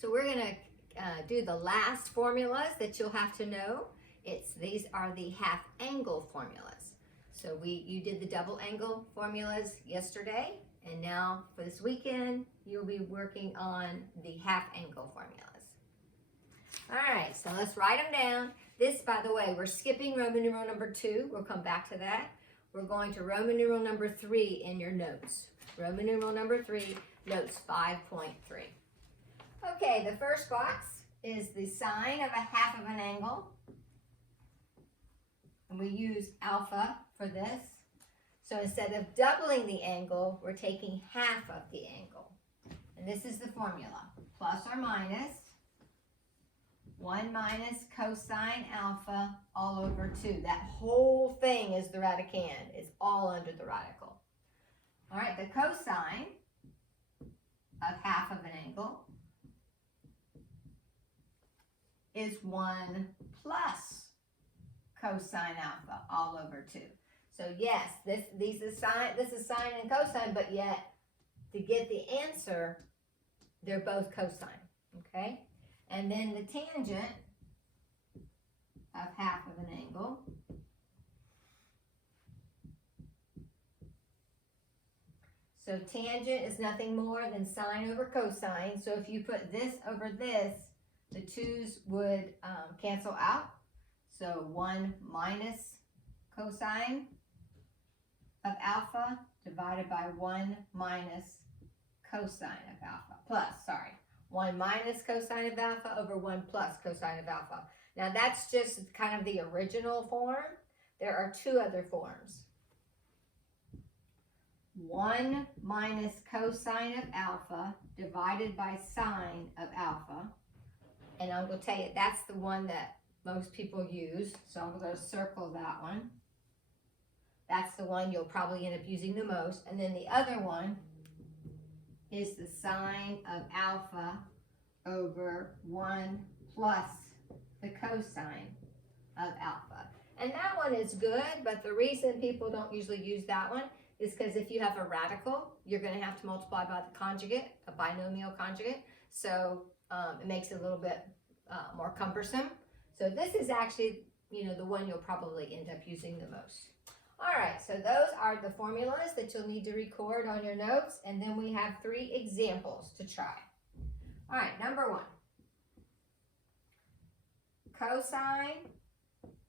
So we're going to do the last formulas that you'll have to know. These are the half angle formulas. So you did the double angle formulas yesterday, and now for this weekend, you'll be working on the half angle formulas. All right, so let's write them down. This, by the way, we're skipping Roman numeral number 2. We'll come back to that. We're going to Roman numeral number 3 in your notes. Roman numeral number 3, notes 5.3. Okay, the first box is the sine of a half of an angle. And we use alpha for this. So instead of doubling the angle, we're taking half of the angle. And this is the formula. Plus or minus 1 minus cosine alpha all over 2. That whole thing is the radicand. It's all under the radical. All right, the cosine of half of an angle is 1 plus cosine alpha all over 2. So yes, this is sine and cosine, but yet to get the answer, they're both cosine, okay? And then the tangent of half of an angle so tangent is nothing more than sine over cosine. So if you put this over this, the 2's would cancel out. So 1 minus cosine of alpha divided by 1 minus cosine of alpha. 1 minus cosine of alpha over 1 plus cosine of alpha. Now that's just kind of the original form. There are 2 other forms. 1 minus cosine of alpha divided by sine of alpha. And I'm going to tell you, that's the one that most people use. So I'm going to circle that one. That's the one you'll probably end up using the most. And then the other one is the sine of alpha over 1 plus the cosine of alpha. And that one is good, but the reason people don't usually use that one is because if you have a radical, you're going to have to multiply by the conjugate, a binomial conjugate. So it makes it a little bit more cumbersome. So this is actually, the one you'll probably end up using the most. All right, so those are the formulas that you'll need to record on your notes, and then we have 3 examples to try. All right, number 1. Cosine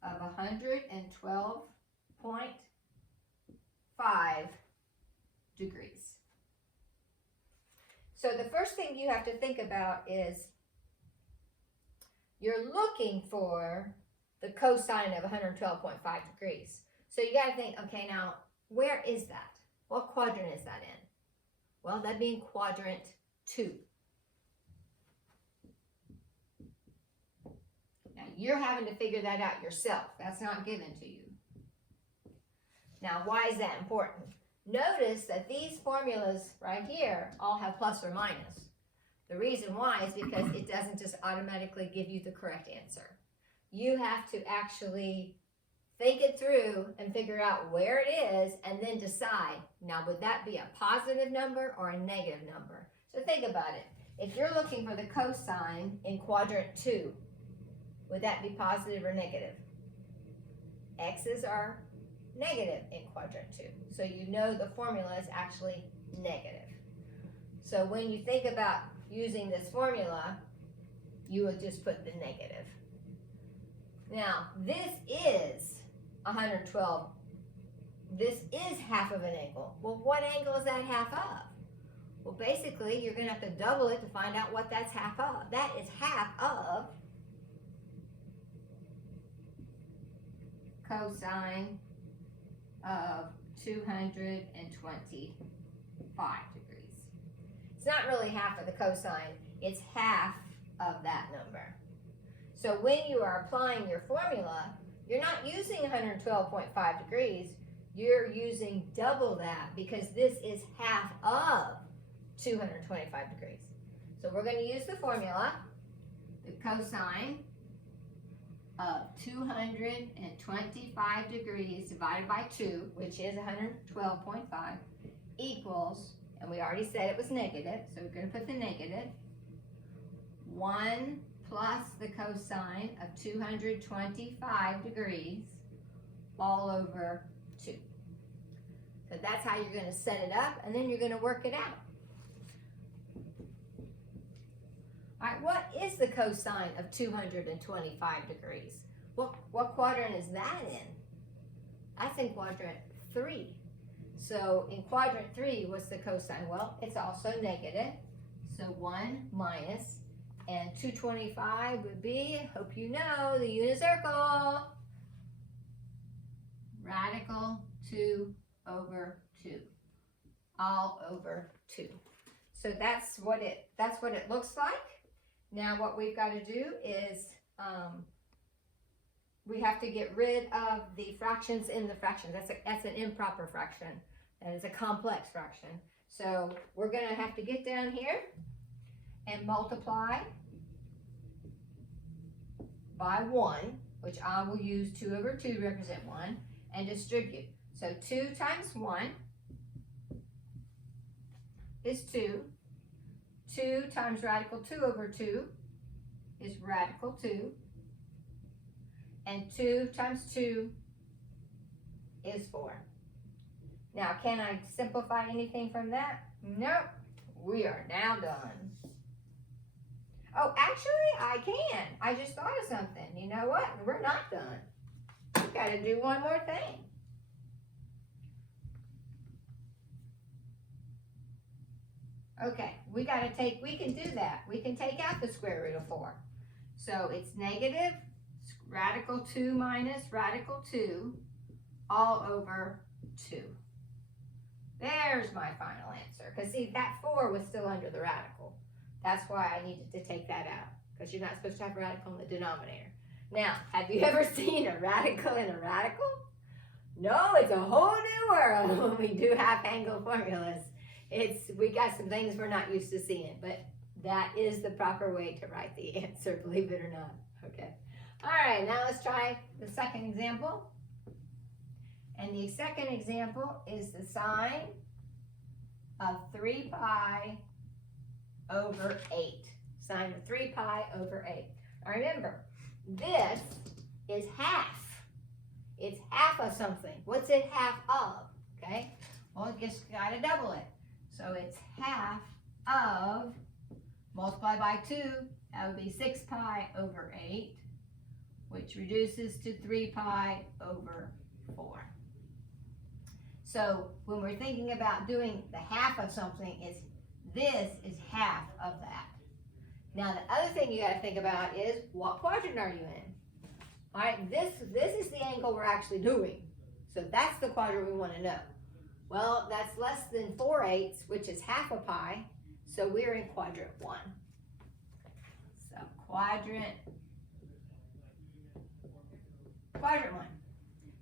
of 112.5 degrees. So the first thing you have to think about is you're looking for the cosine of 112.5 degrees. So you got to think, okay, now, where is that? What quadrant is that in? Well, that'd be in quadrant 2. Now, you're having to figure that out yourself. That's not given to you. Now, why is that important? Notice that these formulas right here all have plus or minus. The reason why is because it doesn't just automatically give you the correct answer. You have to actually think it through and figure out where it is and then decide, now would that be a positive number or a negative number? So think about it. If you're looking for the cosine in quadrant 2, would that be positive or negative? X's are negative in quadrant 2. So you know the formula is actually negative. So when you think about using this formula, you would just put the negative. Now, this is 112. This is half of an angle. Well, what angle is that half of? Well, basically, you're going to have to double it to find out what that's half of. That is half of cosine of 225 degrees. It's not really half of the cosine. It's half of that number. So when you are applying your formula, you're not using 112.5 degrees. You're using double that because this is half of 225 degrees. So we're going to use the formula, the cosine of 225 degrees divided by 2, which is 112.5, equals, and we already said it was negative, so we're going to put the negative, 1 plus the cosine of 225 degrees all over 2. So that's how you're going to set it up, and then you're going to work it out. All right, what is the cosine of 225 degrees? What quadrant is that in? That's in quadrant 3. So in quadrant 3, what's the cosine? Well, it's also negative. So 1 minus, and 225 would be, hope you know, the unit circle. Radical 2 over 2, all over 2. So that's what it looks like. Now what we've got to do is we have to get rid of the fractions in the fractions. That's an improper fraction. That is a complex fraction. So we're going to have to get down here and multiply by 1, which I will use 2 over 2 to represent 1, and distribute. So 2 times 1 is 2. 2 times radical 2 over 2 is radical 2. And 2 times 2 is 4. Now, can I simplify anything from that? Nope. We are now done. Oh, actually, I can. I just thought of something. You know what? We're not done. We've got to do one more thing. Okay, we can do that. We can take out the square root of 4. So it's negative radical 2 minus radical 2 all over 2. There's my final answer. Because see, that 4 was still under the radical. That's why I needed to take that out. Because you're not supposed to have a radical in the denominator. Now, have you ever seen a radical in a radical? No, it's a whole new world when we do half-angle formulas. We got some things we're not used to seeing, but that is the proper way to write the answer, believe it or not. Okay. All right, now let's try the second example. And the second example is the sine of 3 pi over 8. Sine of 3 pi over 8. Now remember, this is half. It's half of something. What's it half of? Okay, well, just gotta double it. So it's half of, multiply by 2, that would be 6 pi over 8, which reduces to 3 pi over 4. So when we're thinking about doing the half of something, this is half of that. Now the other thing you got to think about is, what quadrant are you in? All right, this is the angle we're actually doing. So that's the quadrant we want to know. Well, that's less than 4/8, which is half a pi. So we're in quadrant 1. So quadrant 1.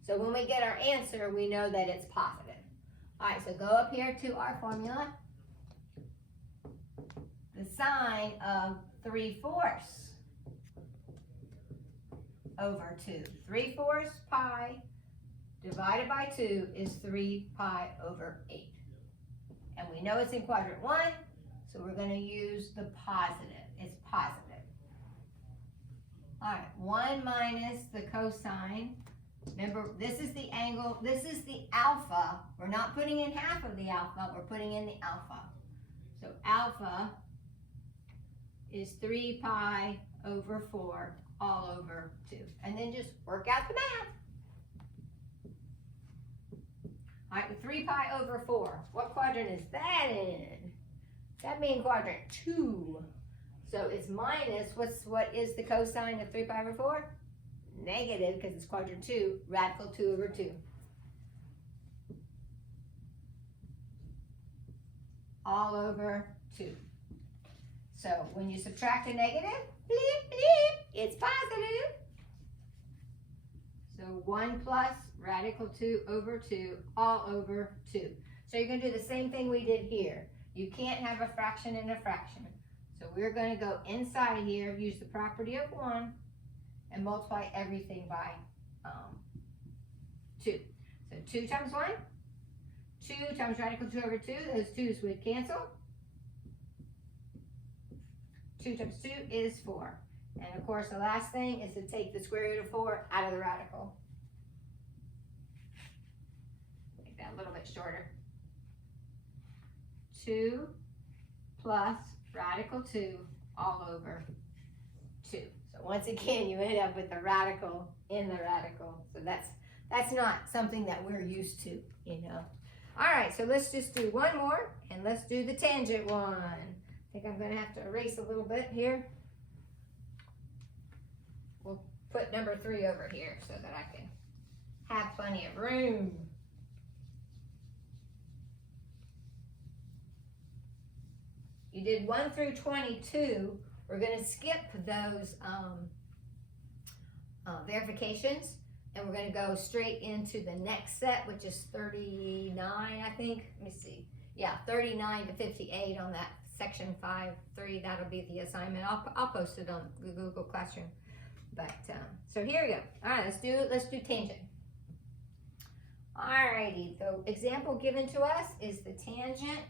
So when we get our answer, we know that it's positive. All right, so go up here to our formula. The sine of 3/4 over 2. 3/4 pi divided by 2 is 3 pi over 8. And we know it's in quadrant 1, so we're going to use the positive. It's positive. All right, 1 minus the cosine. Remember, this is the angle, this is the alpha. We're not putting in half of the alpha, we're putting in the alpha. So alpha is 3 pi over 4 all over 2. And then just work out the math. All right, 3 pi over 4. What quadrant is that in? That means quadrant 2. So it's minus, what is the cosine of 3 pi over 4? Negative, because it's quadrant 2, radical 2 over 2. All over 2. So when you subtract a negative, bleep, bleep, it's positive. So 1 plus radical 2 over 2 all over 2. So you're going to do the same thing we did here. You can't have a fraction in a fraction. So we're going to go inside here, use the property of 1, and multiply everything by 2. So 2 times 1, 2 times radical 2 over 2, those 2's would cancel. 2 times 2 is 4. And of course, the last thing is to take the square root of 4 out of the radical. Make that a little bit shorter. 2 plus radical 2 all over 2. So once again, you end up with the radical in the radical. So that's not something that we're used to, you know. All right, so let's just do one more, and let's do the tangent one. I think I'm going to have to erase a little bit here. We'll put number 3 over here so that I can have plenty of room. You did 1 through 22. We're going to skip those verifications, and we're going to go straight into the next set, which is 39, I think. Let me see. Yeah, 39 to 58 on that section 5.3. That'll be the assignment. I'll post it on the Google Classroom. But so here we go. All right, let's do tangent. Alrighty, the example given to us is the tangent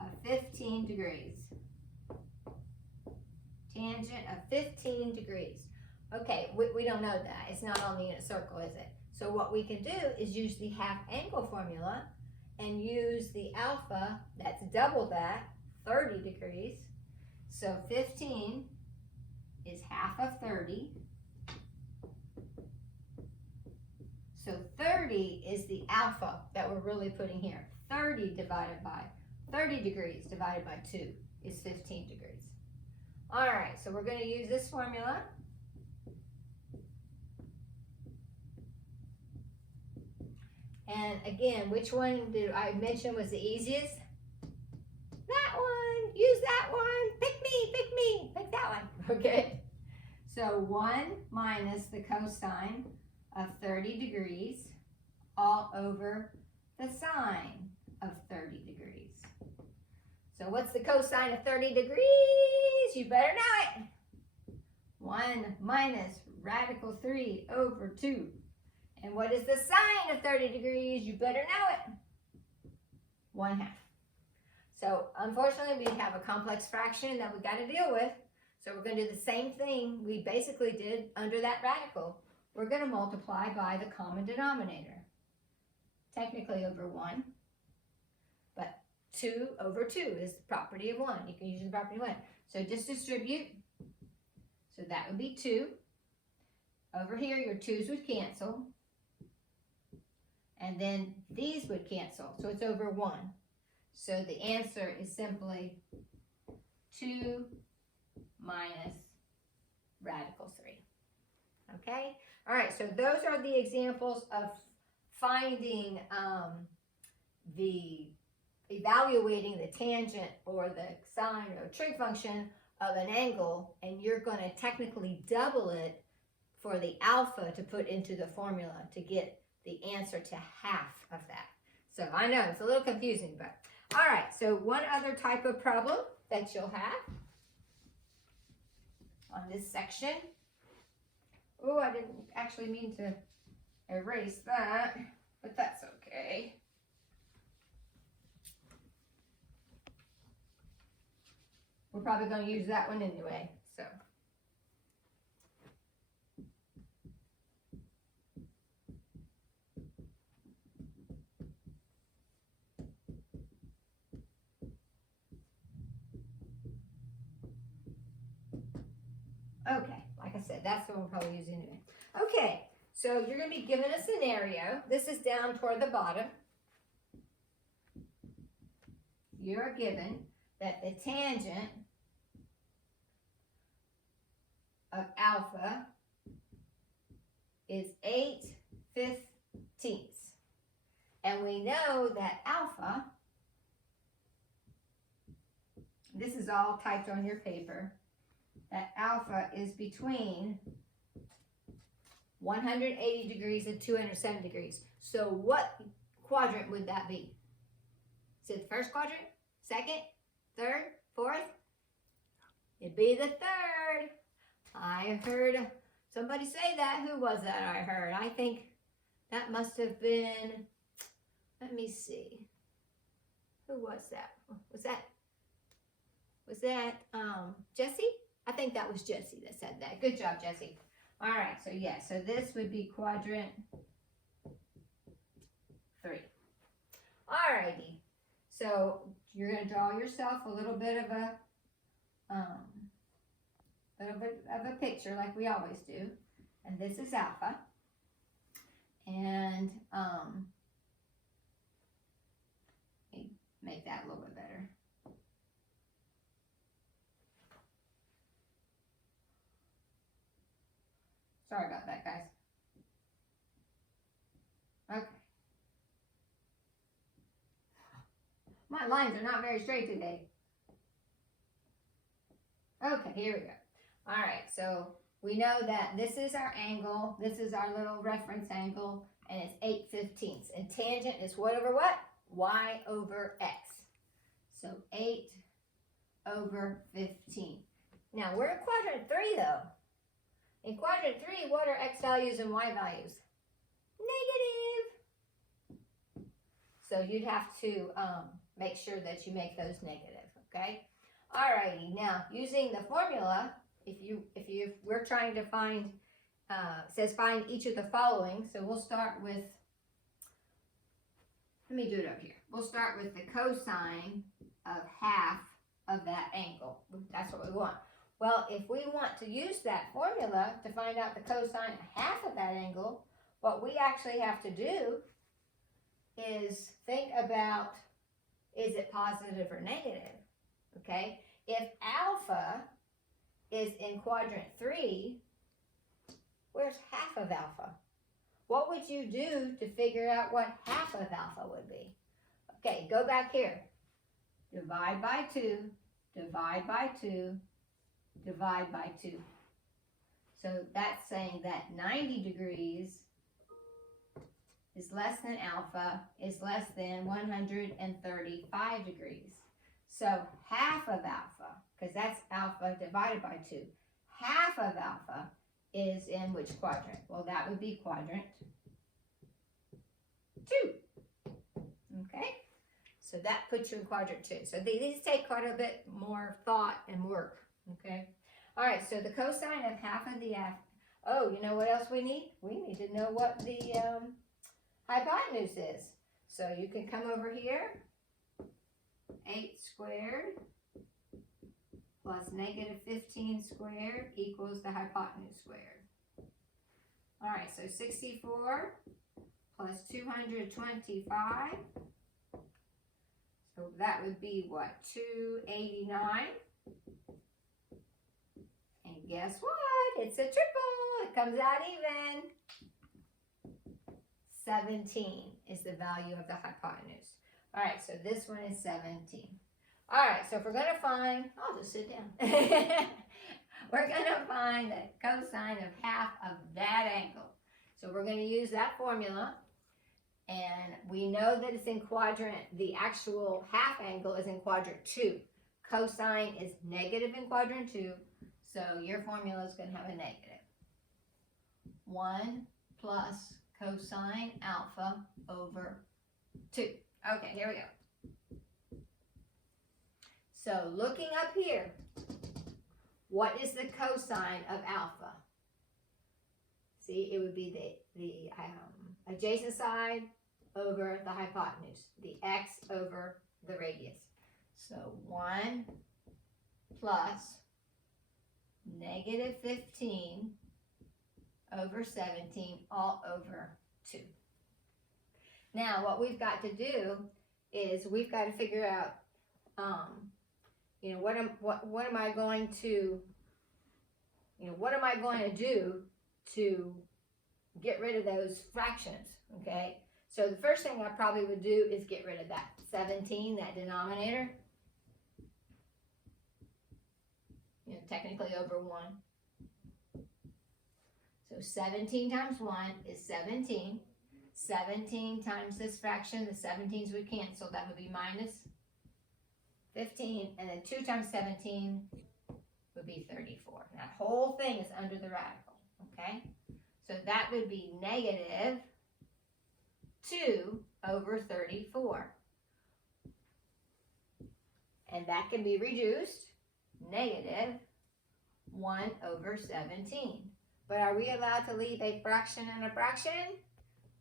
of 15 degrees. Tangent of 15 degrees. Okay, we don't know that. It's not on the unit circle, is it? So what we can do is use the half angle formula and use the alpha, that's double that, 30 degrees. So 15 is half of 30. So 30 is the alpha that we're really putting here. 30 divided by 30 degrees divided by 2 is 15 degrees. All right, so we're going to use this formula. And again, which one did I mention was the easiest? That one. Use that one. Pick me. Pick that one. Okay. So 1 minus the cosine of 30 degrees all over the sine of 30 degrees. So what's the cosine of 30 degrees? You better know it. 1 minus radical 3 over 2. And what is the sine of 30 degrees? You better know it. 1/2. So unfortunately, we have a complex fraction that we got to deal with. So we're going to do the same thing we basically did under that radical. We're going to multiply by the common denominator. Technically over 1, but 2 over 2 is the property of 1. You can use the property of 1. So just distribute. So that would be 2. Over here, your 2's would cancel. And then these would cancel. So it's over 1. So the answer is simply 2 minus radical 3. Okay? All right, so those are the examples of finding evaluating the tangent or the sine or trig function of an angle, and you're going to technically double it for the alpha to put into the formula to get the answer to half of that. So I know it's a little confusing, but all right. So one other type of problem that you'll have on this section. Oh, I didn't actually mean to erase that, but that's okay. We're probably going to use that one anyway, so. Okay, like I said, that's the one we'll probably use anyway. Okay, so you're going to be given a scenario. This is down toward the bottom. You're given that the tangent of alpha is 8/15. And we know that alpha, this is all typed on your paper, that alpha is between 180 degrees and 207 degrees. So what quadrant would that be? Is it the first quadrant? Second? Third? Fourth? It'd be the third. I heard somebody say that. Who was that I heard? I think that must have been, let me see. Who was that? Was that Was that Jessie? I think that was Jessie that said that. Good job, Jessie. All right, so yeah, so this would be quadrant 3. All righty, so you're going to draw yourself a little bit of a picture like we always do. And this is alpha. And let me make that a little bit better. Sorry about that, guys. Okay. My lines are not very straight today. Okay, here we go. All right, so we know that this is our angle, this is our little reference angle, and it's 8/15. And tangent is what over what? Y over x. So 8/15. Now we're in quadrant 3 though. In quadrant 3, what are x values and y values? Negative. So you'd have to make sure that you make those negative, okay? Alrighty, now using the formula, we're trying to find, it says find each of the following, so we'll start with, let me do it up here. We'll start with the cosine of half of that angle. That's what we want. Well, if we want to use that formula to find out the cosine of half of that angle, what we actually have to do is think about, is it positive or negative? Okay, if alpha is in quadrant 3, where's half of alpha? What would you do to figure out what half of alpha would be? Okay, go back here. Divide by 2, divide by 2, divide by 2. So that's saying that 90 degrees is less than alpha, is less than 135 degrees. So half of alpha, because that's alpha divided by 2, half of alpha is in which quadrant? Well, that would be quadrant 2. Okay, so that puts you in quadrant 2. So these take quite a bit more thought and work. Okay, all right, so the cosine of half of the oh, you know what else we need? We need to know what the hypotenuse is. So you can come over here. 8 squared plus negative 15 squared equals the hypotenuse squared. All right, so 64 plus 225. So that would be what? 289. And guess what? It's a triple. It comes out even. 17 is the value of the hypotenuse. All right, so this one is 17. All right, so if we're going to find, I'll just sit down. We're going to find the cosine of half of that angle. So we're going to use that formula. And we know that it's in quadrant, the actual half angle is in quadrant 2. Cosine is negative in quadrant 2. So your formula is going to have a negative. 1 plus cosine alpha over 2. Okay, here we go. So looking up here, what is the cosine of alpha? See, it would be the adjacent side over the hypotenuse, the x over the radius. So 1 plus negative 15 over 17 all over 2. Now, what we've got to do is we've got to figure out, what am I going to do to get rid of those fractions? Okay, so the first thing I probably would do is get rid of that 17, that denominator. Technically over 1. So 17 times 1 is 17. 17 times this fraction, the 17s would cancel, that would be minus 15, and then 2 times 17 would be 34. That whole thing is under the radical, okay? So that would be negative 2 over 34. And that can be reduced negative 1 over 17. But are we allowed to leave a fraction in a fraction?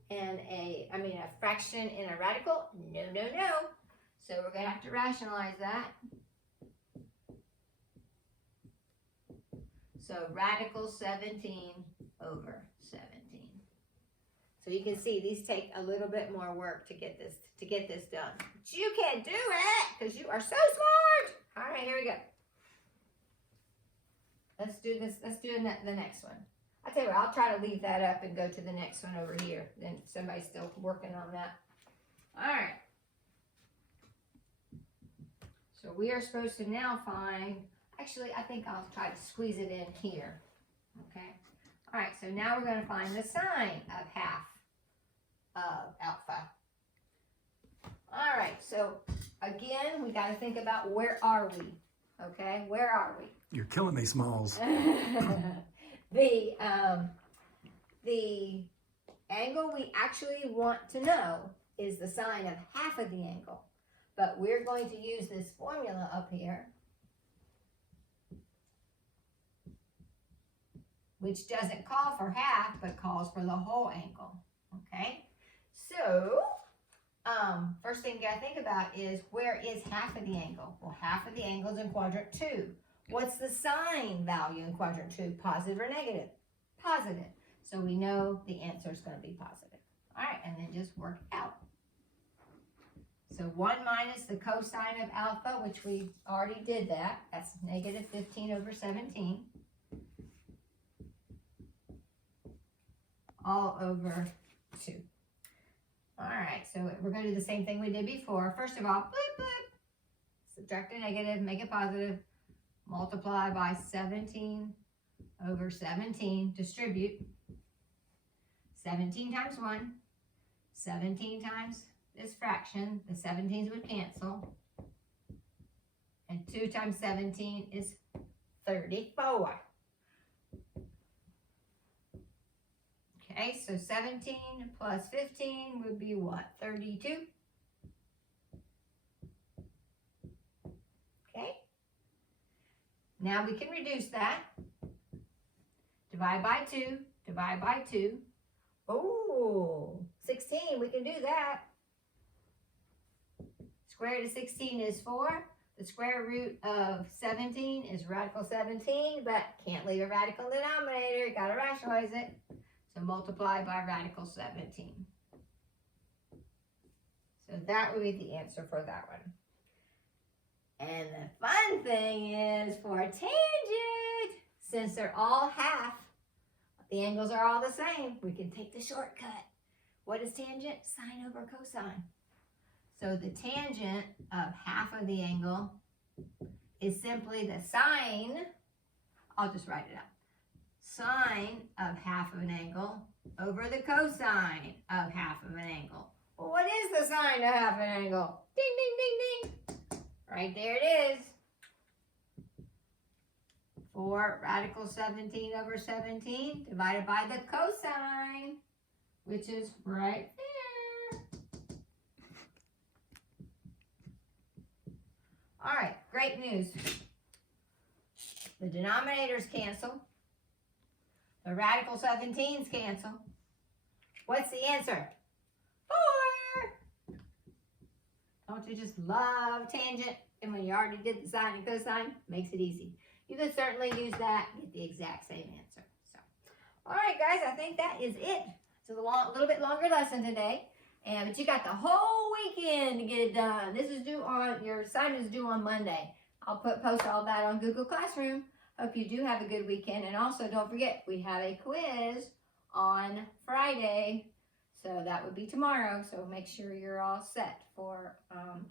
And a fraction in a radical? No, no, no. So we're going to have to rationalize that. So radical 17 over 17. So you can see these take a little bit more work to get this done. But you can do it because you are so smart. All right, here we go. Let's do this. Let's do the next one. I'll tell you what, I'll try to leave that up and go to the next one over here. Then somebody's still working on that. All right. So we are supposed to now find, actually, I think I'll try to squeeze it in here. Okay. All right, so now we're going to find the sign of half of alpha. All right, so again, we got to think about where are we? Okay, where are we? You're killing me, Smalls. The angle we actually want to know is the sine of half of the angle. But we're going to use this formula up here, which doesn't call for half, but calls for the whole angle, okay? So, first thing you gotta think about is, where is half of the angle? Well, half of the angle is in quadrant 2. What's the sine value in quadrant 2? Positive or negative? Positive. So we know the answer is gonna be positive. All right, and then just work it out. So 1 minus the cosine of alpha, which we already did that. That's negative 15 over 17. All over 2. All right, so we're going to do the same thing we did before. First of all, bloop, bloop. Subtract a negative, make it positive. Multiply by 17 over 17. Distribute. 17 times 1. 17 times this fraction. The 17s would cancel. And 2 times 17 is 34. Okay, so 17 plus 15 would be what? 32. Okay. Now we can reduce that. Divide by 2. Divide by 2. Oh, 16. We can do that. Square root of 16 is 4. The square root of 17 is radical 17, but can't leave a radical denominator. You got to rationalize it. So multiply by radical 17. So that would be the answer for that one. And the fun thing is, for a tangent, since they're all half, the angles are all the same, we can take the shortcut. What is tangent? Sine over cosine. So the tangent of half of the angle is simply the sine, I'll just write it out. Sine of half of an angle over the cosine of half of an angle. Well, what is the sine of half an angle? Ding, ding, ding, ding. Right there it is. 4 radical 17 over 17 divided by the cosine, which is right there. All right, great news. The denominators cancel. The radical 17s cancel. What's the answer? 4. Don't you just love tangent? And when you already did the sine and cosine, makes it easy. You could certainly use that and get the exact same answer. So, all right, guys, I think that is it. It's a little bit longer lesson today, but you got the whole weekend to get it done. This is due on, your assignment is due on Monday. I'll post all that on Google Classroom. Hope you do have a good weekend. And also, don't forget, we have a quiz on Friday. So that would be tomorrow. So make sure you're all set for,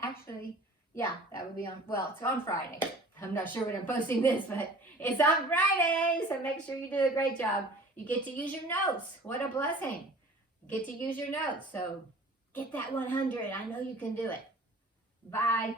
actually, yeah, that would be on, well, it's on Friday. I'm not sure when I'm posting this, but it's on Friday. So make sure you do a great job. You get to use your notes. What a blessing. You get to use your notes. So get that 100. I know you can do it. Bye.